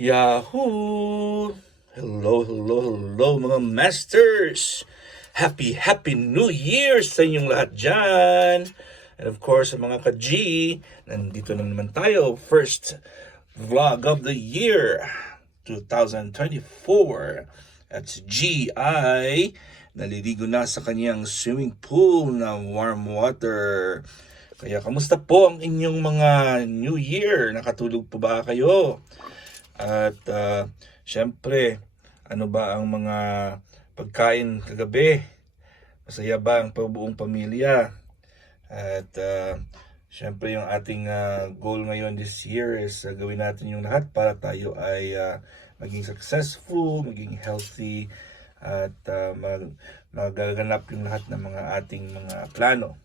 Yahoo! Hello mga masters! Happy New Year sa inyong lahat dyan! And of course, sa mga ka-G, nandito na naman tayo. First vlog of the year, 2024. That's G.I. Naliligo na sa kanyang swimming pool na warm water. Kaya kamusta po ang inyong mga New Year? Nakatulog po ba kayo? At syempre, ano ba ang mga pagkain kagabi? Masaya ba ang buong pamilya? At syempre yung ating goal ngayon this year is gawin natin yung lahat para tayo ay maging successful, maging healthy, at magaganap yung lahat ng mga ating mga plano.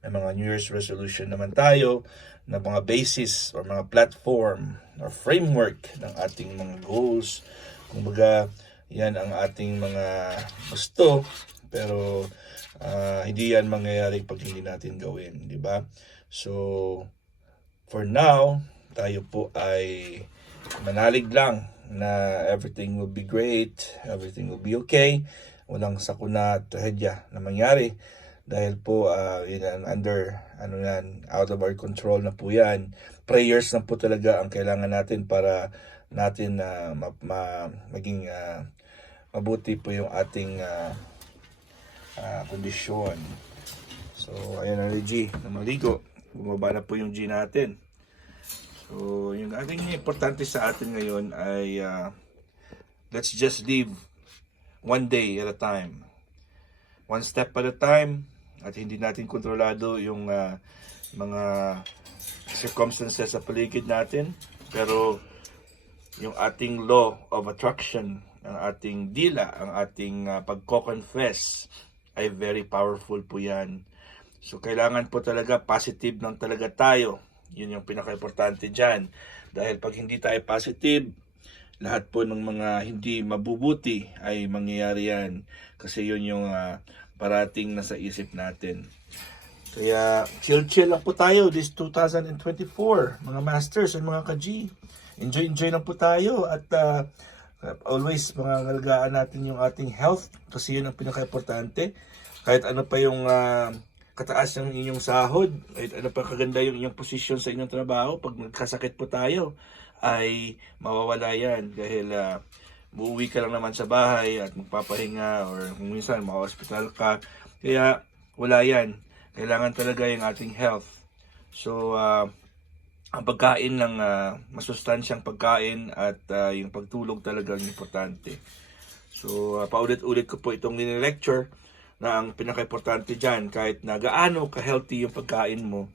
May mga New Year's resolution naman tayo na mga basis or mga platform or framework ng ating mga goals. Kumbaga, yan ang ating mga gusto, pero hindi yan mangyayari pag hindi natin gawin, di ba? So, for now, tayo po ay manalig lang na everything will be great, everything will be okay. Walang sakuna at trahedya na mangyari. Dahil po out of our control na po yan. Prayers na po talaga ang kailangan natin para natin maging mabuti po yung ating kondisyon. So ayan na G, na maligo. Bumaba na po yung G natin. So yung ating importante sa atin ngayon ay let's just live one day at a time. One step at a time, at hindi natin kontrolado yung mga circumstances sa paligid natin, pero yung ating law of attraction, ang ating dila, ang ating pagko-confess ay very powerful po yan. So kailangan po talaga positive ng talaga tayo. Yun yung pinaka-importante dyan. Dahil pag hindi tayo positive, lahat po ng mga hindi mabubuti ay mangyayari yan. Kasi yun yung parating nasa isip natin. Kaya chill lang po tayo this 2024, mga masters and mga ka-G. Enjoy lang po tayo at always mga ngalagaan natin yung ating health kasi yun ang pinaka-importante. Kahit ano pa yung kataas ng inyong sahod, kahit ano pa kaganda yung inyong posisyon sa inyong trabaho, pag nagkasakit po tayo, ay mawawala yan dahil uuwi ka lang naman sa bahay at magpapahinga or kung minsan maka-hospital ka. Kaya wala yan. Kailangan talaga yung ating health. So ang pagkain ng masustansyang pagkain at yung pagtulog talaga ang importante. So paulit-ulit ko po itong nini-lecture na ang pinaka-importante dyan, kahit na gaano ka-healthy yung pagkain mo,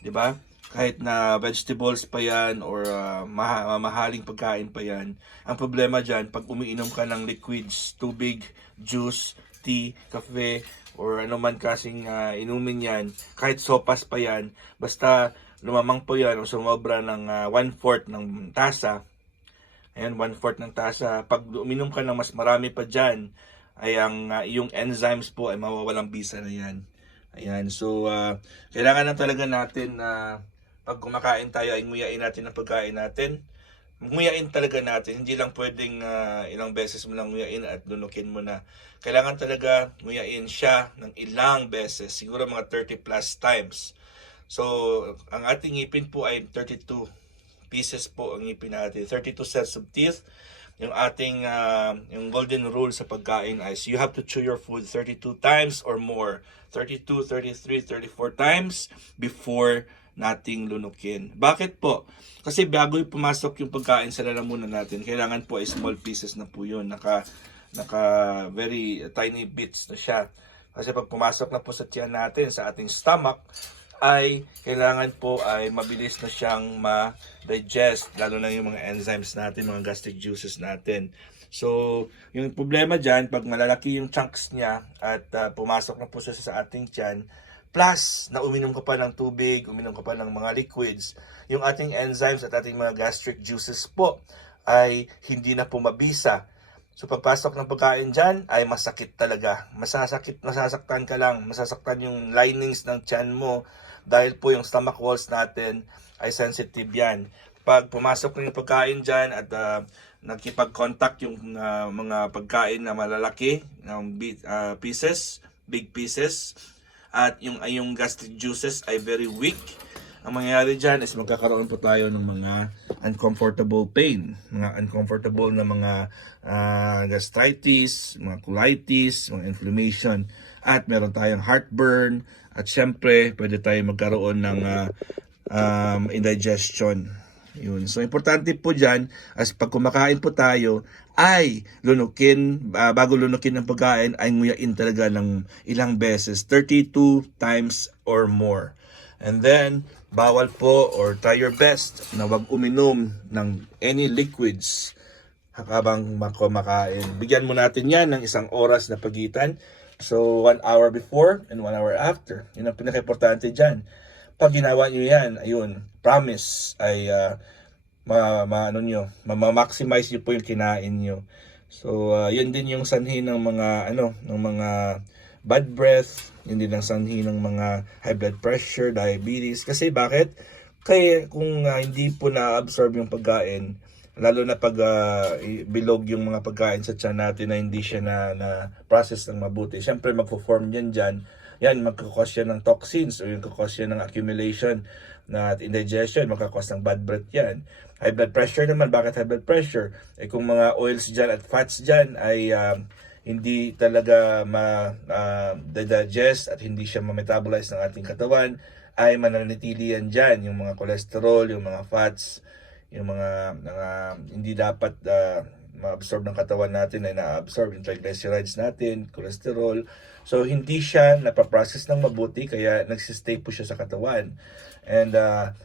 di ba? Kahit na vegetables pa yan or mamahaling pagkain pa yan. Ang problema dyan, pag umiinom ka ng liquids, tubig, juice, tea, kafe, or ano man kasing inumin yan, kahit sopas pa yan, basta lumamang po yan o sumobra ng 1/4 ng tasa, ayan, 1/4 ng tasa, pag uminom ka ng mas marami pa dyan, ay ang yung enzymes po ay mawawalang bisa na yan. Ayan, so kailangan na talaga natin na pag kumakain tayo ay nguyain natin ang pagkain natin. Nguyain talaga natin. Hindi lang pwedeng ilang beses mo lang nguyain at lunukin mo na. Kailangan talaga nguyain siya ng ilang beses. Siguro mga 30 plus times. So, ang ating ngipin po ay 32 pieces po ang ngipin natin. 32 sets of teeth. Yung ating yung golden rule sa pagkain is you have to chew your food 32 times or more. 32, 33, 34 times before nating lunukin. Bakit po? Kasi bago pumasok yung pagkain sa lalamunan natin, kailangan po ay small pieces na po yun. Naka very tiny bits na siya. Kasi pag pumasok na po sa tiyan natin, sa ating stomach, ay kailangan po ay mabilis na siyang ma-digest, lalo na yung mga enzymes natin, mga gastric juices natin. So, yung problema dyan, pag malalaki yung chunks niya at pumasok na po siya sa ating tiyan, plus na uminom ka pa ng tubig, uminom ka pa ng mga liquids, yung ating enzymes at ating mga gastric juices po ay hindi na po mabisa. So pagpasok ng pagkain dyan ay masakit talaga. Masasaktan ka lang, masasaktan yung linings ng tiyan mo dahil po yung stomach walls natin ay sensitive yan. pag pumasok na yung pagkain dyan at nakipag-contact yung mga pagkain na malalaki, ng pieces, big pieces, at yung gastric juices ay very weak, ang mangyayari dyan is magkakaroon po tayo ng mga uncomfortable pain, mga uncomfortable na mga gastritis, mga colitis, mga inflammation, at meron tayong heartburn, at syempre pwede tayo magkaroon ng indigestion. Yun. So, importante po dyan, as pag kumakain po tayo, ay lunukin, bago lunukin ng pagkain, ay nguyain talaga ng ilang beses, 32 times or more. And then, bawal po or try your best na wag uminom ng any liquids habang kumakain. Bigyan mo natin yan ng 1 oras na pagitan. So, 1 hour before and 1 hour after. Yun ang pinaka-importante dyan. Pag ginawa nyo yan, ayun, promise ay ma-maximize nyo po yung kinain nyo. So, yun din yung sanhi ng mga bad breath, yun din ang sanhi ng mga high blood pressure, diabetes. Kasi bakit? Kaya kung hindi po na-absorb yung pagkain, lalo na pag bilog yung mga pagkain sa tiyan natin na hindi siya na-process ng mabuti, syempre magpo-form yan dyan. Yan, magkakos yan ng toxins o yung kakos yan ng accumulation na indigestion, magkakos ng bad breath yan. High blood pressure naman, bakit high blood pressure? Eh kung mga oils dyan at fats dyan ay hindi talaga ma-digest at hindi siya ma-metabolize ng ating katawan, ay mananatili yan dyan, yung mga cholesterol, yung mga fats, yung mga hindi dapat ma-absorb ng katawan natin ay na-absorb yung triglycerides natin, cholesterol. So, hindi siya napaprocess ng mabuti, kaya nagsistay po siya sa katawan. And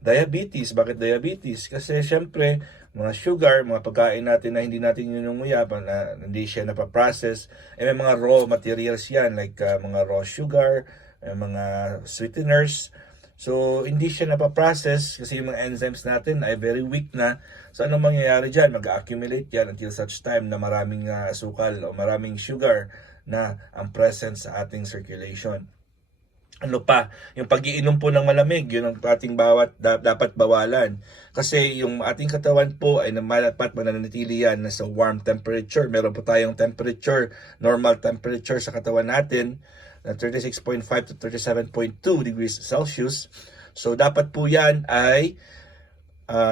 diabetes, bakit diabetes? Kasi syempre, mga sugar, mga pagkain natin na hindi natin yununguya, na hindi siya napaprocess, may mga raw materials yan, like mga raw sugar, mga sweeteners. So, hindi siya napaprocess kasi yung mga enzymes natin ay very weak na. So, anong mangyayari dyan? Mag-accumulate yan until such time na maraming asukal o maraming sugar na ang present sa ating circulation. Ano pa? Yung pag-iinom po ng malamig, yun ang ating dapat bawalan. Kasi yung ating katawan po ay dapat mananatili yan sa warm temperature. Meron po tayong temperature, normal temperature sa katawan natin, na 36.5 to 37.2 degrees Celsius. So, dapat po yan ay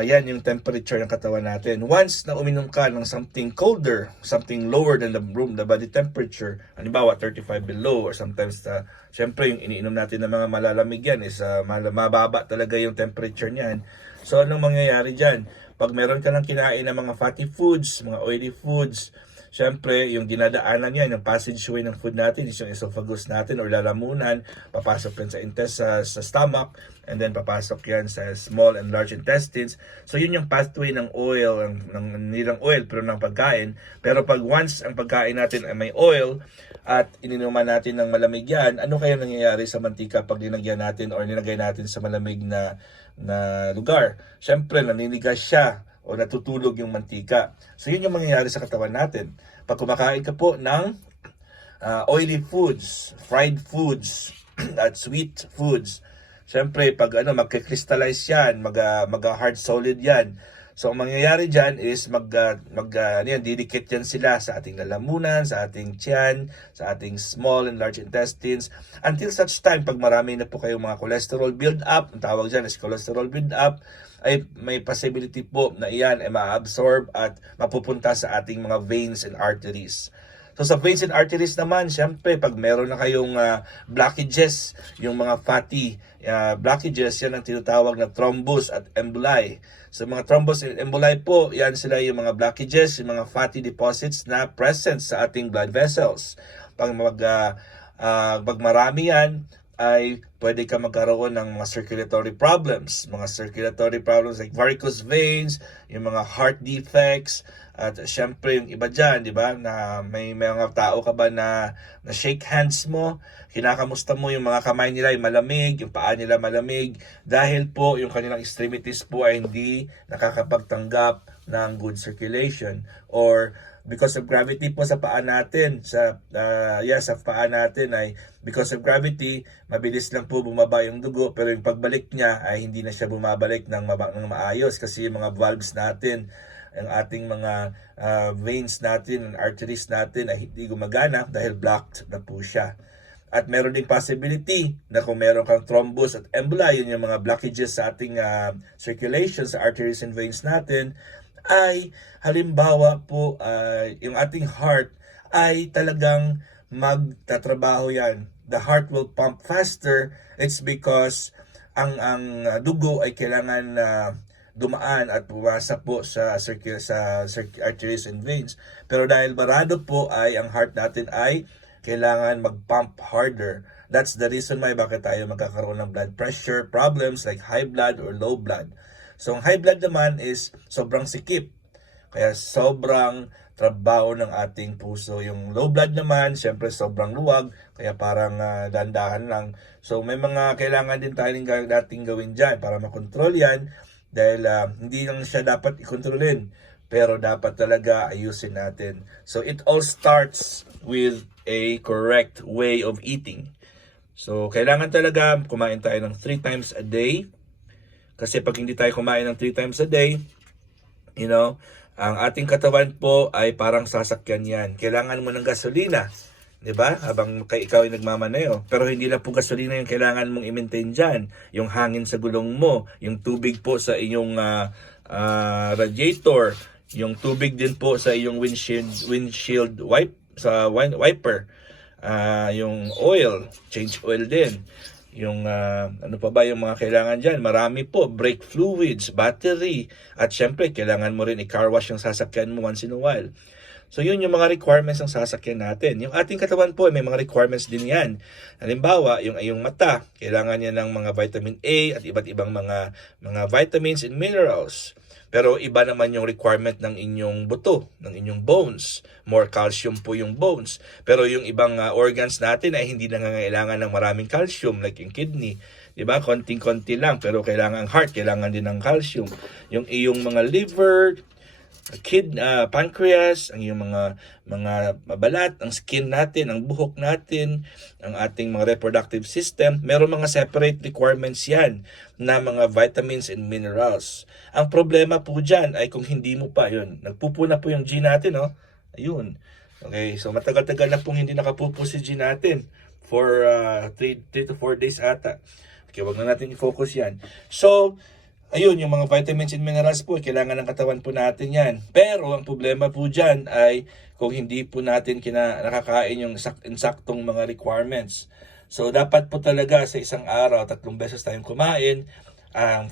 yan yung temperature ng katawan natin. Once na uminom ka ng something colder, something lower than the body temperature, halimbawa 35 below, or sometimes, syempre yung iniinom natin ng mga malalamig yan is mababa talaga yung temperature niyan. So, anong mangyayari dyan? Pag meron ka ng kinain ng mga fatty foods, mga oily foods, syempre, yung dinadaanan yan, yung passageway ng food natin, is yung esophagus natin or lalamunan, papasok yan sa stomach, and then papasok yan sa small and large intestines. So, yun yung pathway ng oil, hindi lang oil, pero ng pagkain. Pero pag once ang pagkain natin ay may oil, at ininuman natin ng malamig yan, ano kaya nangyayari sa mantika pag linagyan natin or nilagay natin sa malamig na lugar? Syempre, naninigas siya o natutulog yung mantika. So, yun yung mangyayari sa katawan natin. Pag kumakain ka po ng oily foods, fried foods, at sweet foods, syempre, pag magka-crystallize yan, mag-hard solid yan. So, ang mangyayari dyan is didikit yan sila sa ating lalamunan, sa ating tiyan, sa ating small and large intestines, until such time, pag marami na po kayong mga cholesterol build-up, ang tawag dyan is cholesterol build-up, ay may possibility po na iyan ay ma-absorb at mapupunta sa ating mga veins and arteries. So sa veins and arteries naman, syempre pag meron na kayong blockages, yung mga fatty blockages, yan ang tinatawag na thrombus at emboli. So mga thrombus and emboli po, yan sila yung mga blockages, yung mga fatty deposits na present sa ating blood vessels. Pag marami yan, ay pwede ka magkaroon ng mga circulatory problems like varicose veins, yung mga heart defects, at syempre yung iba dyan, di ba, na may mga tao ka ba na shake hands mo, kinakamusta mo yung mga kamay nila ay malamig, yung paa nila malamig, dahil po yung kanilang extremities po ay hindi nakakapagtanggap ng good circulation, or because of gravity po sa paa natin, sa paa natin ay because of gravity, mabilis lang po bumaba yung dugo, pero yung pagbalik niya ay hindi na siya bumabalik ng maayos kasi yung mga valves natin, ang ating mga veins natin, ang arteries natin ay hindi gumagana dahil blocked na po siya. At meron ding possibility na kung meron kang thrombus at emboli, yun yung mga blockages sa ating circulation, sa arteries and veins natin, ay halimbawa po yung ating heart ay talagang magtatrabaho yan. The heart will pump faster. It's because ang dugo ay kailangan dumaan at pumasa po sa arteries and veins. Pero dahil barado po ay ang heart natin ay kailangan mag-pump harder. That's the reason why bakit tayo magkakaroon ng blood pressure problems like high blood or low blood. So, ang high blood naman is sobrang sikip. Kaya sobrang trabaho ng ating puso. Yung low blood naman, syempre sobrang luwag. Kaya parang dandahan lang. So, may mga kailangan din tayong dating gawin dyan para makontrol yan. Dahil hindi lang siya dapat ikontrolin. Pero dapat talaga ayusin natin. So, it all starts with a correct way of eating. So, kailangan talaga kumain tayo ng 3 times a day. Kasi pag hindi tayo kumain ng 3 times a day, ang ating katawan po ay parang sasakyan yan. Kailangan mo ng gasolina, di ba? Habang ikaw ay nagmamaneho. Pero hindi lang po gasolina yung kailangan mong i-maintain dyan. Yung hangin sa gulong mo, yung tubig po sa inyong radiator, yung tubig din po sa iyong windshield wiper, yung oil, change oil din. Yung ano pa ba yung mga kailangan dyan? Marami po, brake fluids, battery, at syempre kailangan mo rin i-car wash yung sasakyan mo once in a while. So yun yung mga requirements ng sasakyan natin. Yung ating katawan po, may mga requirements din yan. Halimbawa, yung iyong mata, kailangan niya ng mga vitamin A at iba't ibang mga vitamins and minerals. Pero iba naman yung requirement ng inyong buto, ng inyong bones. More calcium po yung bones. Pero yung ibang organs natin ay hindi nangangailangan ng maraming calcium, like yung kidney. Diba? Konting-konti lang. Pero kailangan ang heart, kailangan din ng calcium. Yung iyong mga liver, pancreas, ang iyong mga balat, ang skin natin, ang buhok natin, ang ating mga reproductive system, meron mga separate requirements yan na mga vitamins and minerals. Ang problema po dyan ay kung hindi mo pa yun, nagpupuna po yung gene natin, ayun. Okay, so matagal-tagal na pong hindi nakapupo si gene natin for 3 to 4 days ata. Okay, wag na natin i-focus yan. So, ayun, yung mga vitamins and minerals po, kailangan ng katawan po natin yan. Pero ang problema po dyan ay kung hindi po natin nakakain yung insaktong mga requirements. So, dapat po talaga sa isang araw, 3 beses tayong kumain.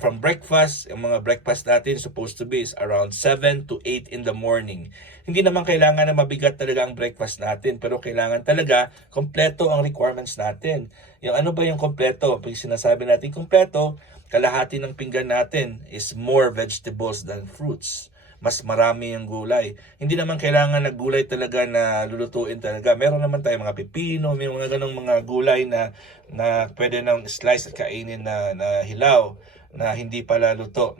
From breakfast, yung mga breakfast natin supposed to be is around 7 to 8 in the morning. Hindi naman kailangan na mabigat talaga ang breakfast natin, pero kailangan talaga kompleto ang requirements natin. Yung ano ba yung kompleto? Pag sinasabi natin kompleto, kalahati ng pinggan natin is more vegetables than fruits. Mas marami yung gulay. Hindi naman kailangan na gulay talaga na lulutuin talaga. Meron naman tayong mga pipino, may mga ganong mga gulay na pwede nang slice at kainin na hilaw, na hindi pala luto,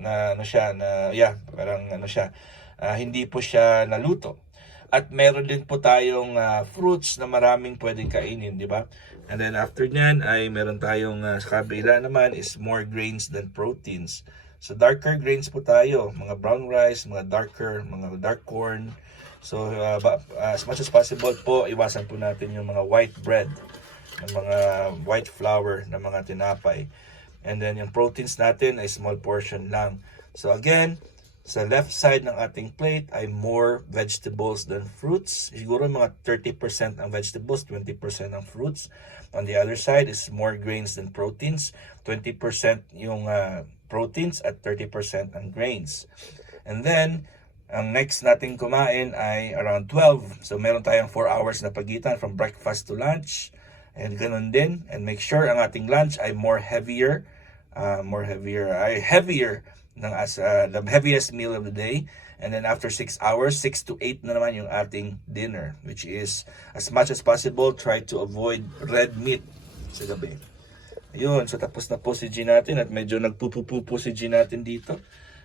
hindi po siya naluto. At meron din po tayong fruits na maraming pwedeng kainin, di ba? And then after nyan ay meron tayong sa kabila naman is more grains than proteins. So darker grains po tayo, mga brown rice, mga dark corn. So as much as possible po, iwasan po natin yung mga white bread, yung mga white flour na mga tinapay. And then yung proteins natin ay small portion lang. So again, sa left side ng ating plate ay more vegetables than fruits. Siguro mga 30% ang vegetables, 20% ang fruits. On the other side is more grains than proteins. 20% yung proteins at 30% ang grains. And then, ang next nating kumain ay around 12. So meron tayong 4 hours na pagitan from breakfast to lunch. And ganun din. And make sure ang ating lunch ay heavier as the heaviest meal of the day. And then after 6 hours, 6 to 8 na naman yung ating dinner, which is as much as possible, try to avoid red meat sa gabi. Ayun, so tapos na po si G natin at medyo nagpupupupo si G natin dito.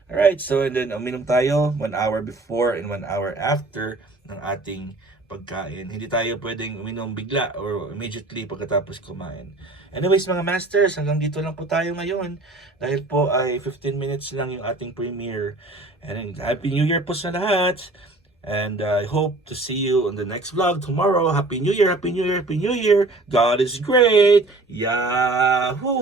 Alright, so and then uminom tayo 1 hour before and 1 hour after ng ating pagkain. Hindi tayo pwedeng uminom bigla or immediately pagkatapos kumain. Anyways mga masters, hanggang dito lang po tayo ngayon. Dahil po ay 15 minutes lang yung ating premiere. And Happy New Year po sa lahat. And I hope to see you on the next vlog tomorrow. Happy New Year, Happy New Year, Happy New Year. God is great. Yahoo!